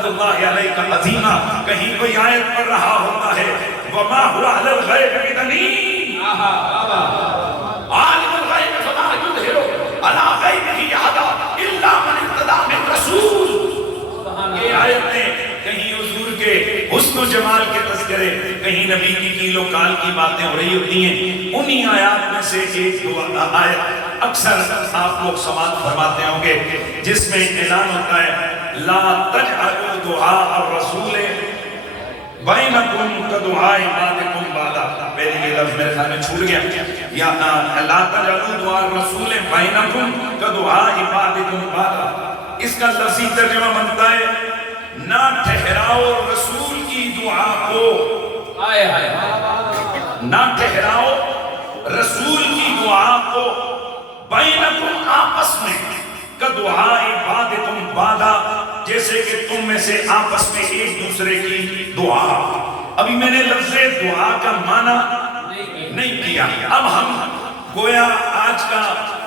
فضل اللہ علیک عظیما، کہیں کوئی آیت پڑھ رہا ہوتا ہے وما هو علی الغیب بدلیل، عالم الغیب فلا یظہر علی غیبہ احدا الا من ارتضی من رسول۔ یہ آیت میں کہیں حضور کے حسن و جمال کے تذکرے، کہیں نبی کی قیل و قال کی باتیں ہو رہی ہوتی ہیں۔ انہی آیات میں سے ایک دو آیت اکثر آپ لوگ سماعت فرماتے ہوں گے جس میں اعلان ہوتا ہے لا تجعلوا دعاء الرسول بینکم کدعاء بعضکم بعضا، پہلے یہ لفظ میرے خیال میں چھوٹ گیا، یا لا تجعلوا دعاء الرسول بینکم کدعاء بعضکم بعضا، اس کا لفظی ترجمہ بنتا ہے نہ ٹھہراؤ رسول کی دعا کو، نہ ٹھہراؤ رسول کی دعا کو بینکم آپس میں کدعاء بعضکم بعضا، جیسے کہ تم میں سے آپس میں ایک دوسرے کی دعا۔ ابھی میں نے لفظ دعا کا معنی نہیں کیا، اب ہم گویا آج کا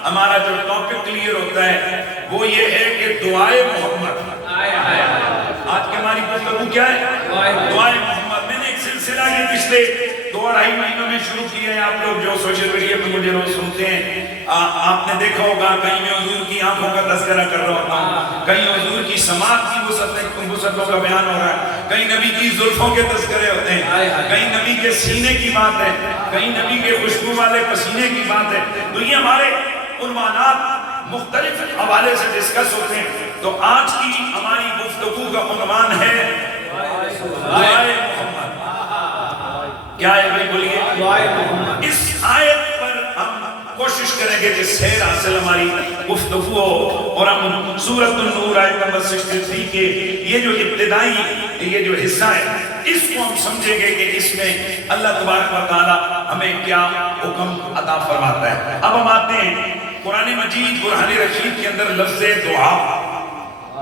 ہمارا جو ٹاپک کلیئر ہوتا ہے وہ یہ ہے کہ دعائے محمد۔ آج کی ہماری گفتگو کیا ہے؟ دعائے محمد۔ میں نے ایک سلسلہ یہ پچھلے 2-2.5 مہینوں میں شروع کیا ہے، آپ لوگ جو سوشل میڈیا پہ مجھے روز سنتے ہیں، آپ نے دیکھا ہوگا کہیں میں حضور کی آنکھوں کا تذکرہ کر رہا ہوتا ہوں، کہیں حضور کی سماعت کی وسعتوں کا بیان ہو رہا ہے، کہیں نبی کی زلفوں کے تذکرے ہوتے ہیں، کہیں نبی کے سینے کی بات ہے، کہیں نبی کے خوشبو والے پسینے کی بات ہے۔ تو یہ ہمارے عنوانات مختلف حوالے سے ڈسکس ہوتے ہیں۔ تو آج کی ہماری گفتگو کا عنوان ہے دعائے محمد۔ کیا ہے بھائی بولیے؟ دعائے محمد۔ اس آیت پر ہم کوشش کریں گے کہ سیر حاصل ہماری گفتگو ہو، اور ہم سورۃ النور آیت نمبر 63 کے یہ جو ابتدائی یہ جو حصہ ہے اس کو ہم سمجھیں گے کہ اس میں اللہ تبارک و تعالی ہمیں کیا حکم عطا فرماتا ہے۔ اب ہم آتے ہیں قرآن مجید برہان رشید کے اندر لفظ دعا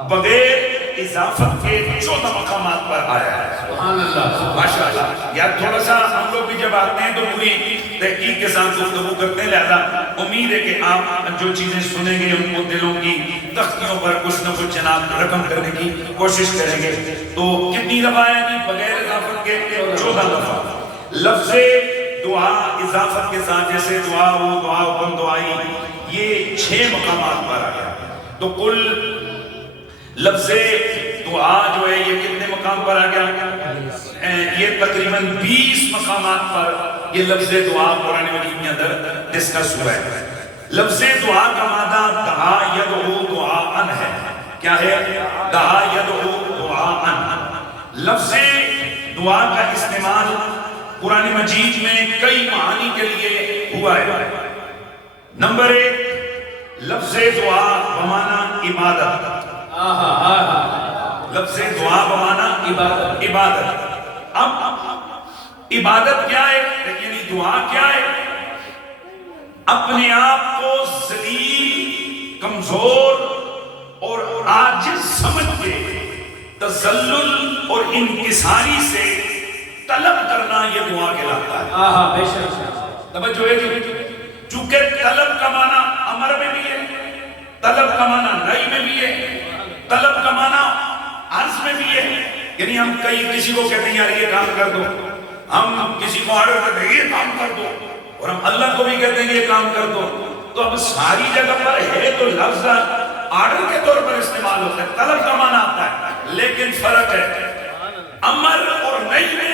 بغیر اضافت کے 14 مقامات پر آیا ہے۔ سبحان اللہ، ماشاءاللہ۔ یا تھوڑا سا ہم لوگ بھی جب آتے ہیں تو پوری تحقیق کے ساتھ گفتگو کرتے ہیں، لہذا امید ہے کہ آپ جو چیزیں سنیں گے ان کو دلوں کی تختیوں پر کچھ نہ کچھ جناب رقم کرنے کی کوشش کریں گے۔ تو کتنی دفعہ ہے جی؟ بغیر اضافت کے 14 دفعہ لفظ دعا اضافت کے ساتھ، جیسے دعا ہو، دعا حکم، دعائی، یہ 6 مقامات پر آ گیا۔ تو کل لفظ دعا جو ہے یہ کتنے مقام پر آ گیا؟ یہ تقریباً 20 مقامات پر یہ لفظ دعا قرآن مجید کے اندر ڈسکس ہوا ہے۔ لفظ دعا کا معنی دعا یدعو دعاءً ہے۔ کیا ہے؟ دعا یدعو دعاءً۔ لفظ دعا کا استعمال قرآن مجید میں کئی معانی کے لیے ہوا ہے۔ نمبر 1، لفظ دعا بمعنی عبادت۔ لفظ دعا بمعنی عبادت۔ اب عبادت کیا ہے؟ یعنی دعا کیا ہے؟ اپنے آپ کو ذلیل، کمزور اور عاجز سمجھ کے تذلل اور انکساری سے طلب کرنا یہ دعا کہلاتا ہے۔ بے شک توجہ ہے جی، چونکہ طلب کا معنی امر میں بھی ہے، طلب کا معنی نہی میں بھی ہے، طلب کا معنی عرض میں بھی ہے۔ یعنی ہم کسی کو کہتے ہیں یار یہ کام کر دو، ہم کسی کو آرڈر کرتے ہیں یہ کام کر دو، اور ہم اللہ کو بھی کہتے ہیں یہ کام کر دو۔ تو اب ساری جگہ پر ہے تو لفظ آرڈر کے طور پر استعمال ہوتا ہے، طلب کا معنی آتا ہے، لیکن فرق ہے امر اور نہی میں۔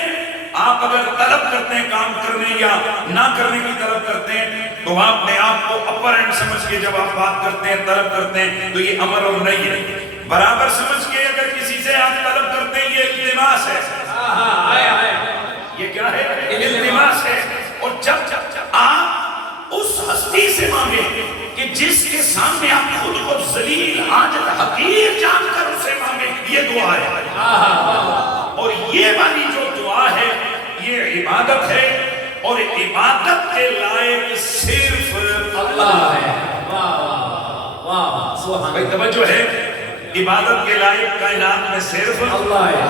آپ اگر طلب کرتے ہیں کام کرنے یا نہ کرنے کی طلب کرتے ہیں تو آپ نے آپ کو اپر اینڈ سمجھ کے جب آپ بات کرتے ہیں، طلب کرتے ہیں تو یہ امر اور نہی ہے۔ برابر سمجھ کے اگر کسی سے آپ طلب کرتے ہیں یہ التماس ہے۔ یہ کیا ہے؟ التماس ہے۔ اور جب آپ اس ہستی سے مانگیں کہ جس کے سامنے آپ خود کو ذلیل، عاجز، حقیر جان کر اسے مانگیں، یہ دعا ہے۔ اور یہ والی جو دعا ہے یہ عبادت ہے، اور عبادت کے لائق صرف اللہ ہے۔ بھائی توجہ ہے، عبادت کے لائق کائنات میں صرف اللہ ہے۔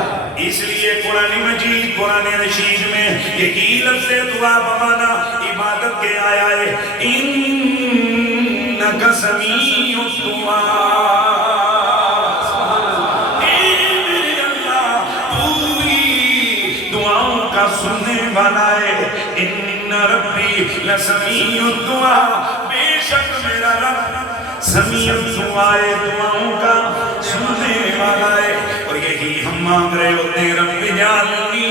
اس لیے قرآن مجید قرآن رشید میں یہی لفظ دعا بمعنی عبادت کے آیا ہے، انک سمیع الدعاء۔ اے میرے والا ہے. ان ربی لسمیع الدعاء، بے شک میرا رب سمیع الدعاء، دعاؤں کا سننے والا ہے. اور یہی ہم مانگ رہے ہوتے ہیں، رب اجعلنی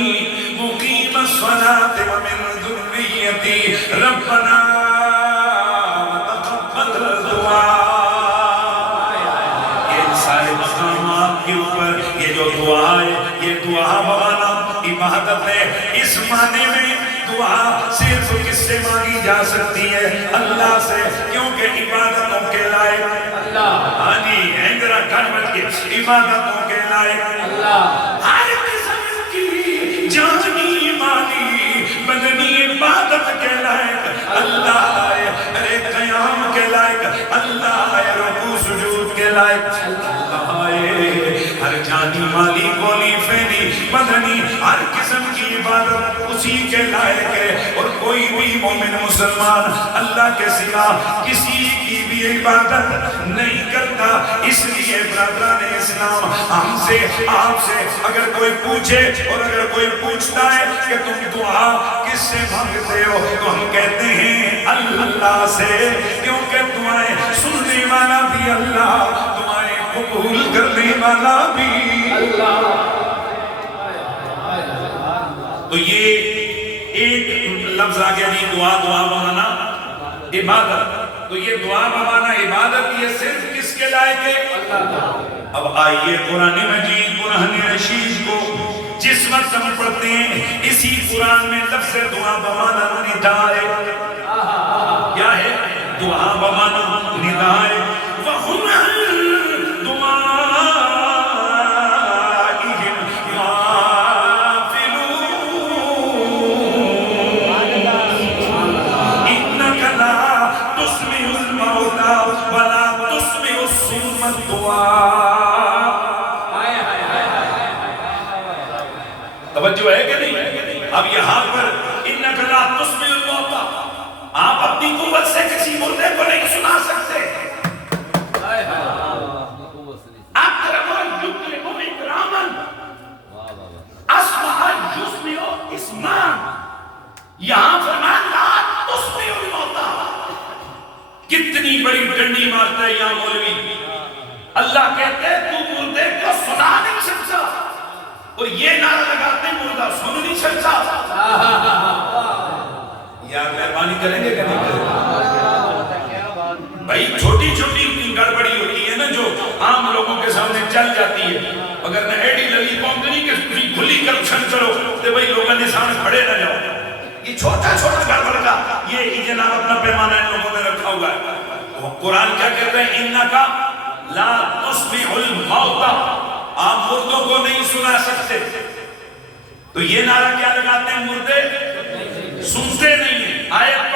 مقیم الصلاۃ ومن ذریتی ربنا تقبل دعاء. یہ سارے مقامات کے اوپر یہ جو دعا ہے، یہ دعا بوانا عبادت ہے. اس معنی میں دعا صرف کس سے مانگی جا سکتی ہے؟ اللہ سے، کیونکہ عبادتوں کے لائق اللہ. ہاں جی، ذرا گھر بچ کے عبادتوں کے لائق اللہ. ہر قسم کی جانی مانی بدنی عبادت کے لائق اللہ ہے. ارے قیام کے لائق اللہ ہے، رکوع سجود کے لائق اللہ ہے. ہر جانی مالی بولی فینی بدنی ہر قسم کی عبادت اسی کے لائق ہے. اور کوئی بھی مومن مسلمان اللہ کے سوا کسی کی بھی عبادت نہیں کرتا. اس لیے برادران اسلام، ہم سے آپ سے اگر کوئی پوچھے، اور اگر کوئی پوچھتا ہے کہ تم دعا کس سے مانگتے ہو، تو ہم کہتے ہیں اللہ سے، کیونکہ دعائیں سننے والا بھی اللہ، دعائیں قبول کرنے والا بھی اللہ. تو یہ ایک لفظ آ گیا جی، دعا. دعا بمانا عبادت. تو یہ دعا بمانا عبادت، یہ صرف کس کے لائق ہے؟ اللہ. اب آئیے قرآن مجید، قرآن رشید کو جس وقت ہم پڑھتے ہیں، اسی قرآن میں لفظ دعا بمانا ندا ہے. کیا ہے؟ دعا بمانا ندا ہے. وَهُمْ توجہ ہے کہ نہیں؟ اب یہاں پر انک لا تسمع الموتى، آپ اپنی قوت سے کسی مردے کو نہیں سنا سکتے. اکرم یکرم اکراما، اسمع یسمع اسما. یہاں فرمایا لا تسمع الموتى. کتنی بڑی ڈنڈی مارتا ہے یا مولوی. اللہ کہتے ہیں تو مردے کو سنا نہیں سکتا، اور یہ نعرہ لگاتے مردہ سن نہیں سکتا. یا مہربانی کریں گے کہ نہیں کریں گے؟ بھائی چھوٹی چھوٹی گڑبڑی ہوتی ہے نا جو عام لوگوں کے سامنے چل جاتی ہے. اگر نہ ایڈی للی قوم نہیں کہ تھی کھلی کرپشن کرو تو بھائی لوگوں نے سامنے کھڑے نہ جاؤ. یہ چھوٹا چھوٹا گڑبڑ کا یہ جناب اپنا پیمانہ ان لوگوں نے رکھا ہوا ہے. قرآن کیا کہتا ہے؟ انکا لا تسمع الموتى، آپ مردوں کو نہیں سنا سکتے. تو یہ نعرہ کیا لگاتے ہیں؟ مردے سنتے نہیں ہیں. آیت